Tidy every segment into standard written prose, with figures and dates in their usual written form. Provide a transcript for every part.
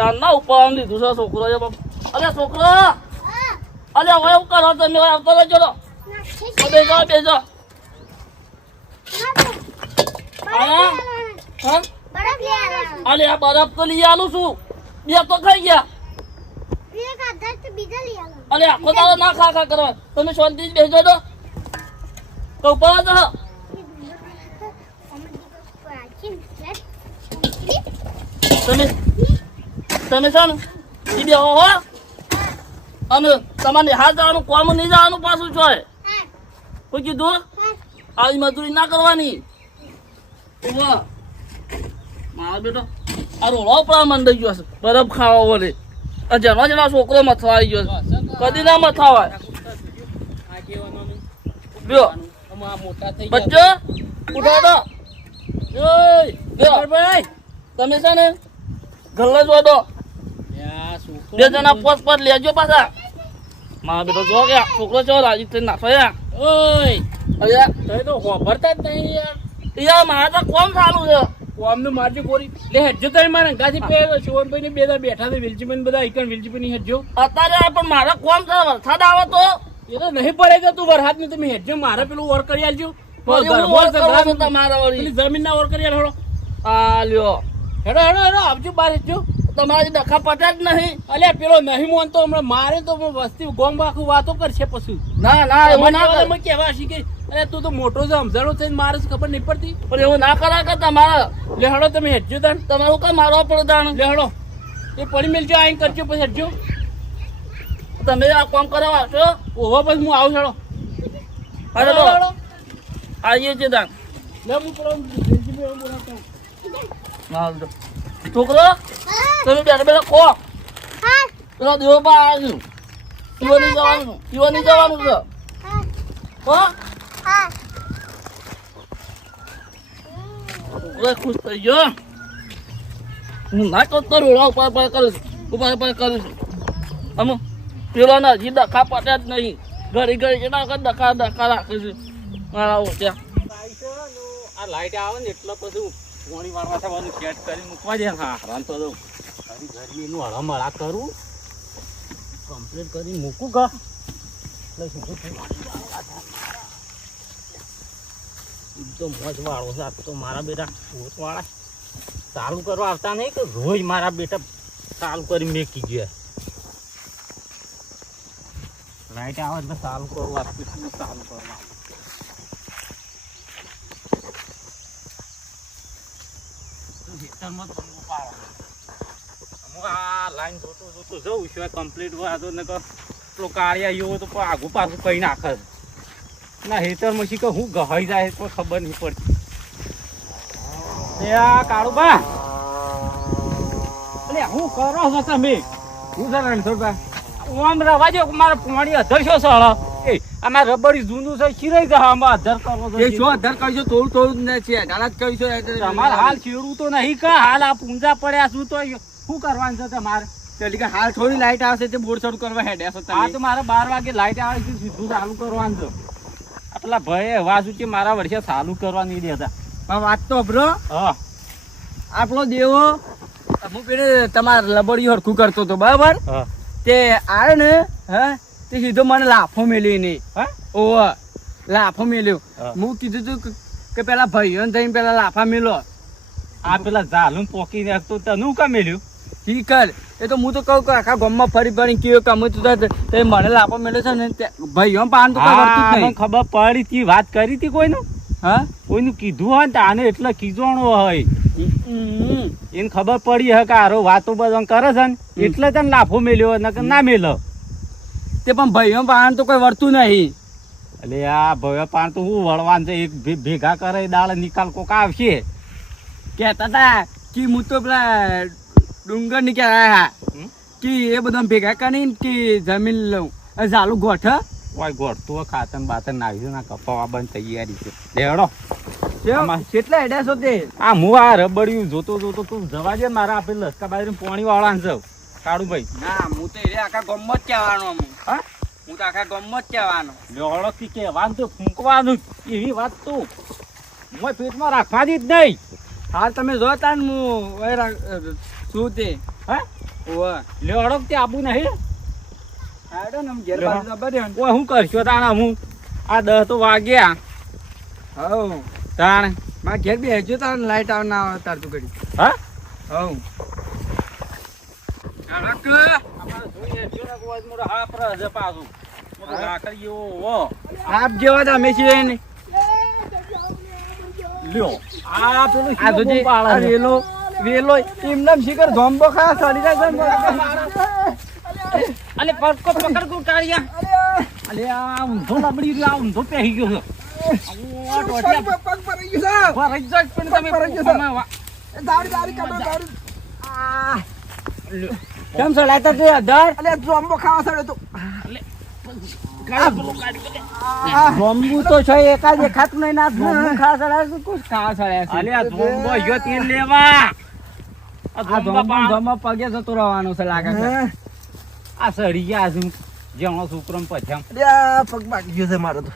ચાલ ના ઉપાડ લીધું છે છોકરો છે બાપ. અરે છોકરો અરે હવે એવું કરો તમે આવતો રહેજો તો બેસો બેસો. અરે આ બરફ તો લઈ આલું છું બે તો ખાઈ ગયા. અરે આખો દાડો ના ખા ખા કરવા તમે શાંતિ બેસજો તો ઉપર તો તમે તમે છે ને એ બે હો અને તમારે હાથ જવાનું કોમ નહીં જવાનું પાછું છો કોઈ કીધું આવી મજૂરી ના કરવાની. મારા બેટો આ રોડો પડા મંડાઈ ગયો છે બરફ ખાવા બોલે જણા જણા છોકરો મથવા આવી ગયો છે કદી ના મથાવાય. બચ્ચો ઉઠો તમે છે ને ઘર જ વાડો બે જણા પોત પોત લેજો પાછા. મારા બેટો જો કે છોકરો છો રાજી થઈને નાખો યાર. ઓય તો હોભરતા જ નહીં યાર. યાર મારા તો કોમ ચાલુ છે. કોમનું મારજો કોરી લે હેડજો તમે મારા ગાથી પે શિવનભાઈ ને બે બેઠા છે વિલજીભાઈ બધા એકણ વિલજીભાઈ હેડજો અત્યારે પણ મારા કોમ છે વરસાદ આવે તો એ તો નહીં પડે તું વરસાદ ની તમે હેડજો મારે પેલું વર કરી આલજો તમારા જમીન ના વર કરી આલ હેડો. આ લ્યો હેડો હેડો હેડો આવજો બાર હેડજો તમારી ડખા પટે જ નહીં. અલ્યા પેલો નહીં મોનતો હમણાં મારે તો વસ્તી ગોમ આખું વાતો કરશે પછી. ના ના એવું ના કરે કેવા શીખે. અરે તું તો મોટો છે સમજાણો થઈને મારે ખબર નહીં પડતી પણ એવું ના કરા કે તમારે લે હેડો તમે હેડજો તાણ તમારું કઈ મારવા પડે તાણ લે હેડો એ પડી મેલજો આઈ કરજો પછી હેડજો તમે આ કામ કરવા આવશો ઓહો પછી હું આવું હેડો હેડો હેડો આવીએ છે તાણ લે હું બોલાવતો છોકરો તમે બેઠા બેઠા ખો પેલો દેવો બા આવ્યું ઈવો નહીં જવાનું છે હો ખુશ થઈ ગયો. હું ના કરતો રોડા ઉપર કરીશ ઉપર કરીશું અમુક પેલો ના હજી ડખા પાટ્યા જ નહીં ઘડી ઘડી એના વખત ડખા રાખે છે મારા ત્યાં આ લાઈટ આવે ને એટલે પછી પાણી વાળવા થવાનું સેટ કરી મૂકવા દે. હા રાંધતો દઉં ગરમીનું હળમળા કરું કમ્પ્લીટ કરી મૂકું કા તો મોજ વાળો છે. તો મારા બેટા પોત વાળા ચાલુ કરવા આવતા નહીં કે રોજ મારા બેટા ચાલુ કરી મેકી ગયા. લાઈટ આવે એટલે ચાલુ કરવું આપતું ચાલુ કરવા લાઈન જોતો જવું છે કમ્પ્લીટ હોય તો ને પેલો કાળિયા એવો તો આગું પાછું કઈ નાખે ના હેતર પછી કે હું ગહાઈ જાય કોઈ ખબર નહીં પડતી. આ કાળુબા અલે હું કરો છો તમે હું છે રણછોડભાઈ આમ રવા દો મારે પાણી અધરશો સળ એ અમારે રબડી જૂનું છે શિરાઈ જાય આમાં અધર કરો છો શું અધર કરીશું થોડું થોડું જ છે ગાળા જ કરીશું તમારે હાલ શેડું તો નહીં કા હાલ આ પૂંજા પડ્યા શું તો શું કરવાનું છે તમારે હાલ થોડી લાઈટ આવશે તે બોર્ડ શરૂ કરવા હેડ્યા છો હા તો મારે 12 વાગે લાઈટ આવે છે સીધું ચાલુ કરવાનું છે. પેલા ભાઈ અવાજ કે મારા વર્ષે ચાલુ કરવા નહીં દેતા વાત તો બ્રો હા આપણો દેવો હું પેલે તમારે લબડી હરખું કરતો હતો બરાબર તે આવે ને હા તે સીધો મને લાફો મેલ્યો નહીં હા ઓહ લાફો મેલ્યો. હું કીધું તું કે પેલા ભાઈઓ થઈને પેલા લાફા મેલો આ પેલા ઝાલું પોકી નાખતો તનું કા મેલ્યું કર એ તો હું તો કહું કે આખા ગામમાં ફરી ફરી કયો કમું તું તે મને લાફો મેલ્યો છે ને ભાઈઓ પાન તો ખબર પડી તી વાત કરી હતી કોઈનું હા કોઈનું કીધું હોય ને આને એટલે ખીજવાણો હોય એને ખબર પડી હે કે આરો વાતો બધા કરે છે ને એટલે તને લાફો મેલ્યો ના મેલો તે પણ ભાઈઓ પાન તો કોઈ વળતું નહીં. એટલે આ ભાઈઓ પાન તો હું વળવાનું છે એક ભેગા કરે દાળ નિકાલ કોક આવશે કેતા હતા કે હું તો પેલા ડુંગર ની ક્યાં કે એ બધા ભેગા કરીને કે જમીન લઉં ચાલુ ગોઠ કોઈ ગોઠતું ખાતર બાતર નાખ્યું ના કપાવા બંધ તૈયારી છે લેવડો કેટલા હેડ્યા છો તે આ હું આ રબડિયું જોતો જોતો તું જવા દે મારા આપેલ લસકા બાજુ પાણી વાળા છે કાળુ ભાઈ ના હું તો એ આખા ગામમાં જ કહેવાનો હા હું તો આખા ગામમાં જ કહેવાનો લેવડો થી કહેવાનું તો ફૂંકવાનું એવી વાત તો મોય પેટમાં રાખવાની જ નહીં હાલ તમે જોતા ને હું શું તે હા ઓવા લ્યો હડો તે આબુ નહીં આડો ને ઘેર બાજુ દબા દે ઓય હું કરશો તાણા હું આ 10 તો વાગ્યા હવ તાણ માં ઘેર બેસજો તાર લાઈટ આવ ના આવે તાર તું ઘડી હા હવ કાક અમાર જોઈએ જો ને કોઈ મોટો હા પર હજે પાછું મોટો લાકડી એવો હો આપ જેવા તો અમે છીએ ને લ્યો આ પેલું આ તો જે આ વેલો વેલો એમનામ શિખર ધોંબો ખા સડી જાય અલે પકડ પકડ કો કાળિયા અલે આ ઊંધો લબડી રહ્યો આ ઊંધો પહેરી ગયો છે આ ટોટિયા પગ પર ગયો પર જ પણ તમે દાડી કાઢો દાડી લ્યો કેમ સડાતા તું અધર અલે ધોંબો ખાવા સડે તો ધોંબુ તો છે એકા દેખાતું નહીં ના ધોંબુ ખા સડાય તો કુછ ખા સડાય અલે આ ધોંબો યો તેલ લેવા આ ધોંબો પગે જતો રહેવાનો છે લાગે છે આ સડી ગયા છે જેનો સુક્રમ પછામ અરે પગ પાકી ગયો છે મારો તો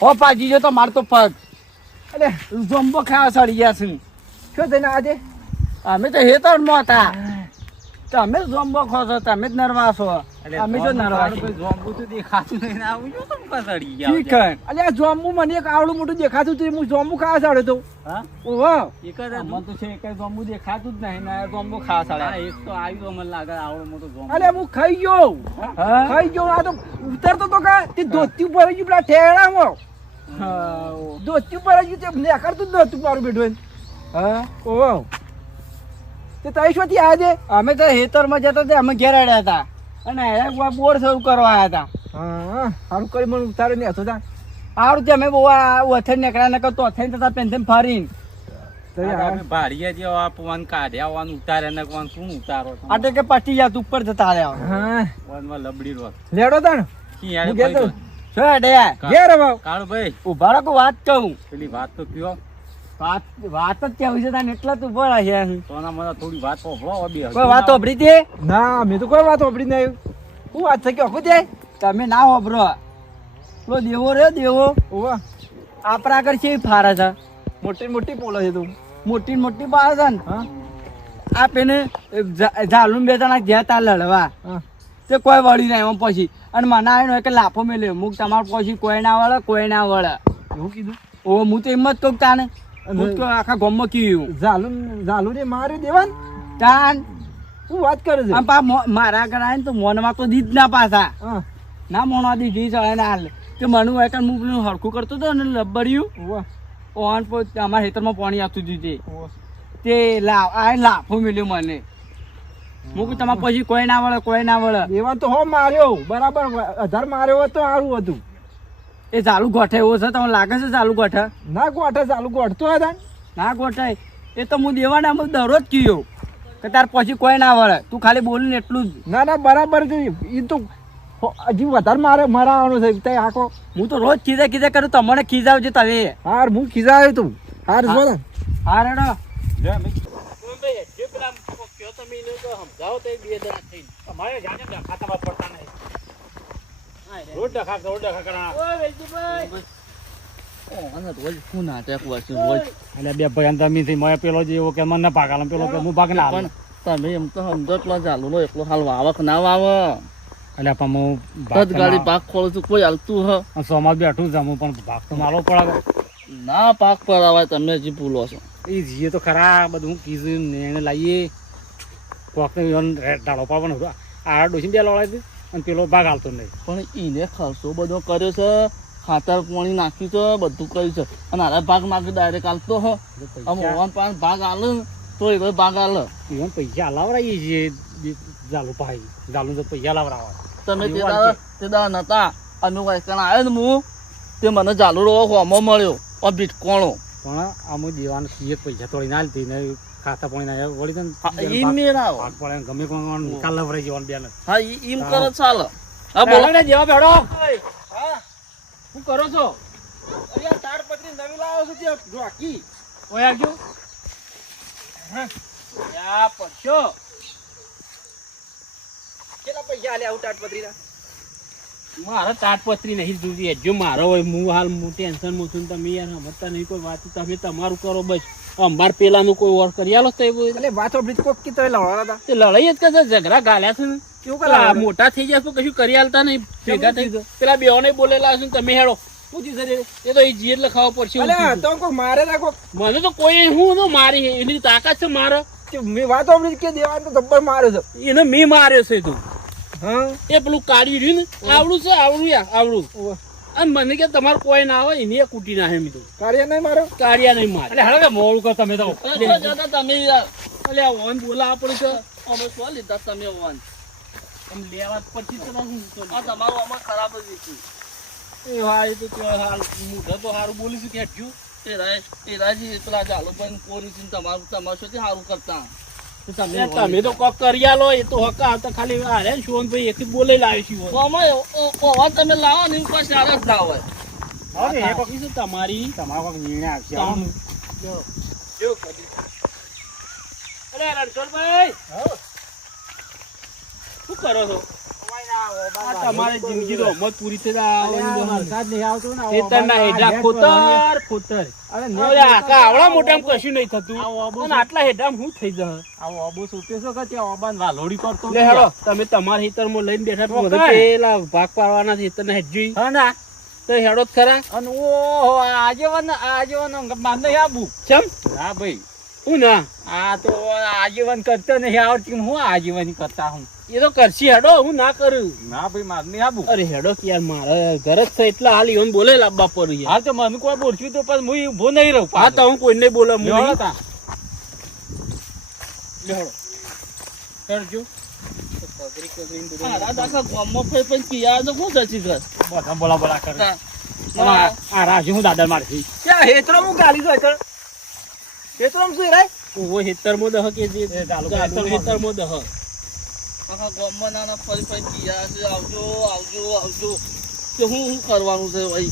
હો પાકી ગયો તો મારો તો પગ અરે ધોંબો ખાવા સડી ગયા છે શું થઈને આજે અમે તો હેતરમાં હતા તમે ધોંબો ખો છો તમે જ નરવા છો અમે જો નરવા છીએ જોંબુ તો દેખાતું નહીં આવું જો તમ પસડી ઠીક ગયા છે અલે આ જોંબુ મને એક આવડું મોટું દેખાતું હતું હું જોંબુ ખાવા સડ્યો તો હા ઓહો એક જ મને તો છે એક જોંબુ દેખાતું જ નહીં ને જોંબુ ખાવા હા સડ્યા એક તો આવ્યો મને લાગે આવડો મોટો જોંબુ અલે હું ખાઈ ગયો હા ખાઈ ગયો આ તો ઉતરતો તો કા તે ધોતી ઉપર આવી ગયું પેલા ઠેડામાં ધોતી ઉપર આવી ગયું તે નેકરતું જ નહોતું મારું બેઠું હા ઓહો તે તઈ શોથી આવ્યા છે અમે તો હેતરમાં જતા હતા અમે ઘેર આવ્યા હતા અને બોર શરૂ કરવા આવ્યા હતા હા સારું કરી મને ઉતારે ને હતો તા સારું તે અમે બહુ ઓથે નીકળ્યા નકર તો ઓથે જતા પેન્શન ફરીને ભાડિયા જે પવન કાઢ્યા હોવાનું ઉતારે ને કોણ શું ઉતારો આટે કે પટી જાત ઉપર જતા રહ્યા હા વનમાં લબડી રોત લેડો તાણ કી હું યાર ઘેર તો છો ડે ઘેર હવે કાળુ ભાઈ ઉભા રહો વાત કહું પેલી વાત તો કયો વાત જ કેવી છે તાને એટલા તું ઉભા છે તોના મને થોડી વાત હોભળો અબી કોઈ વાત હોભળી દે ના મેં તો કોઈ વાત હોભળી નહીં શું વાત છે કે હકું દે તમે ના હોભરો પેલો દેવો રે દેવો ઓવા આપણા આગળ છે ફારા છે મોટી મોટી પોલો છે તું મોટી મોટી પાડે છે ને આ પેને ઝાલું બે જણા ગયા તા લડવા તે કોઈ વળી નહીં એમ પછી અને મને આવ્યો કે લાફો મેલ્યો મુક તમારે પછી કોઈ ના વળે કોઈ ના વળે એવું કીધું ઓ હું તો એમ જ કહું તાને હું તો આખા ગામમાં કીધું ઝાલું ને મારી દેવાન તાન શું વાત કરે છે આમ પા મારા આગળ આવે ને તો મોનમાં તો દીધ ના પાછા ના મોનવા દીધી ચડે ના હાલ કે મનુ હોય હું પેલું હરખું કરતો હતો ને લબડ્યું ઓન અમારા ખેતરમાં પાણી આપતું દીધું તે લાફો મેલ્યો મને હું કહું તમારે પછી કોઈ ના વળે કોઈ ના વળે એવા તો હો માર્યો બરાબર 18 માર્યો હોત તો સારું હતું એ ચાલુ ગોઠે એવો છે તમને લાગે છે ચાલુ ગોઠે ના ગોઠે ચાલુ ગોઠતો હતા ના ગોઠાય એ તો હું દેવાના હું દરરોજ કીયો કે તાર પછી કોઈ ના વળે તું ખાલી બોલીને એટલું જ ના ના બરાબર છે એ તો હજી વધારે મારવાનું છે તે આખો હું તો રોજ ખીજે કરું તમને ખીજાવજો તમે હાર હું ખીજાવ્યો તું હાર જો ને હાર હેડો પેલો જેવો કે મને ભાગાલ પેલો કે હું ભાગ ના તમે એમ તો સમજો પેલો ચાલુ નો એકલો હાલ વાવક ના વાવ એટલે પણ હું ગાડી ભાગ ખોલું છું કોઈ હાલતું હ સોમાં બેઠું જમું પણ ભાગ તો મારો પડે ના પાક પર આવે તમે હજી ભૂલો છો એ જીએ તો ખરા બધું કીધું ને એને લાવીએ કોક ડાળો પાડવાનો હતો આ ડોસી બે લડાવી અને પેલો ભાગ હાલતો નહીં પણ એને ખર્ચો બધો કર્યો છે ખાતર પાણી નાખ્યું છે બધું કર્યું છે અને આરા ભાગ માગી ડાયરેક્ટ હાલતો હ ઓન પાન ભાગ હાલે તો એ ભાગ હાલે even પૈસા હલાવરાઈએ છીએ જાલુ ભાઈ જાલુ તો પૈસા હલાવરાવા તમે તે દા નતા અનુ વાયકણ આવ્યો ને હું તે મને જાલુ રો હોમો મળ્યો આ બીટકોણો પણ આમ દેવાન કીએ પૈસા તોડી ના લીધી ને ખાતા પાણી ના વળી તો ઈ મેરા ભાગ પડે ગમે કોણ નિકાલ લવરાઈ જવાન બેન હા ઈમ કરો ચાલે હા બોલો ને જેવા બેડો હા શું કરો છો અરે તાડપત્રી નવી લાવ્યો છું જે રોકી ઓય આગયો હા યા પડશો કેટલા પૈસા આલે આઉટ તાડપત્રી ના મારે તાટપત્રી નહીં જોતી જો મારો હોય હું હાલ હું ટેન્શનમાં છું ને તમે યાર સમજતા નહીં કોઈ વાત તમે તમારું કરો બસ અમાર પેલાનું કોઈ ઓર કરી આલો તો એવું એટલે વાત સાંભળી કોક કીધું એ લડવાના હતા તે લડાઈ જ કરશે ઝઘડા ગાલ્યા છે ને કેવું પેલા કરા મોટા થઈ જાય તો કશું કરી આલતા નહીં ભેગા થઈ પેલા બેઓને બોલેલા હશે ને તમે હેડો પૂછી સર એ તો એ જીત લખાવો પડશે એવું અલ્યા કીધું. તો કોક મારે ના કોક મને તો કોઈ હું તો મારી એની તાકાત છે મારો કે મેં વાત સાંભળી કે દેવાન તો ધબ્બર માર્યો છે એને મેં માર્યો છે તું હા એ પેલું કાઢી રહ્યું ને આવડું છે આવડું યાર આવડું ઓવે. અને મને કે તમારે કોઈ ના હોય એને કૂટી નાખે મેં તો કાર્ય નહીં મારો કાઢ્યા નહીં મારે એટલે હાલો કે મોડું કરો તમે તો તમે યાર અલે આ ઓન બોલા આપણે છે અમે શું લીધા તમે ઓન તમે લેવા પછી તો આ તમારું આમાં ખરાબ જ છે એ હા એ તો હાલ મુઢા તો સારું બોલીશું કે હટજો એ રાજી પેલા ચાલો પણ કોરી છે તમારું તમારું શું સારું કરતા તમે તો કોક કરી આલો એ તો હકા હતા ખાલી આરે શોન ભાઈ એક જ બોલે લાવ્યો છું તમે લાવો ને ઉપર સારા જ લાવો હવે એ કોક શું તમારી તમારો કોક નિર્ણય આવશે કામ જો કરી અરે રણછોડભાઈ શું કરો છો આ તમારી જિંદગી તો મત પૂરી થઈ વરસાદ નહીં આવતો ને ખેતરના હેઠા ખોતર ખોતર અરે હવે આખા આવડા મોટામાં કશું નહીં થતું અને આટલા હેઠામાં શું થઈ જાય આવો અબો સુપ્યો છો કે ત્યાં અબાન વાલોડી કરતો લે હેડો તમે તમારા ખેતરમાં લઈને બેઠા છો બધે પેલા ભાગ પાડવાના ખેતરના હેઠ જોઈ હા ના તો હેડો જ ખરા અને ઓહો આજીવન માન નહીં આબુ ચમ હા ભાઈ હું ના આ તો આજીવન કરતો નહીં આવડતી હું આજીવન કરતા હું એ તો કરશી હેડો હું ના કરું ના ભાઈ માર નહીં આબુ અરે હેડો કે યાર મારા ઘર જ છે એટલા હાલ ઈવન બોલે લાવવા પર યાર હા તો મને કોઈ બોલશું તો પછી હું ઉભો નહીં રહું હા તો હું કોઈને બોલે હું લેવડો નહીં. તા. લેવડો કરજો આ દાખલા ગામમાં ફરી પણ પિયા તો શું થશે ઘર બધા બોલા કરે તા. આ રાજી હું દાદા મારથી ક્યાં હેતરો હું ગાલી દો હેતર હેતરો શું રે ઓવો હેતરમાં દહ કે જે એ ચાલુ હેતરમાં દહ આખા ગામમાં નાના ફરી પિયા છે આવજો આવજો આવજો કે હું કરવાનું છે ભાઈ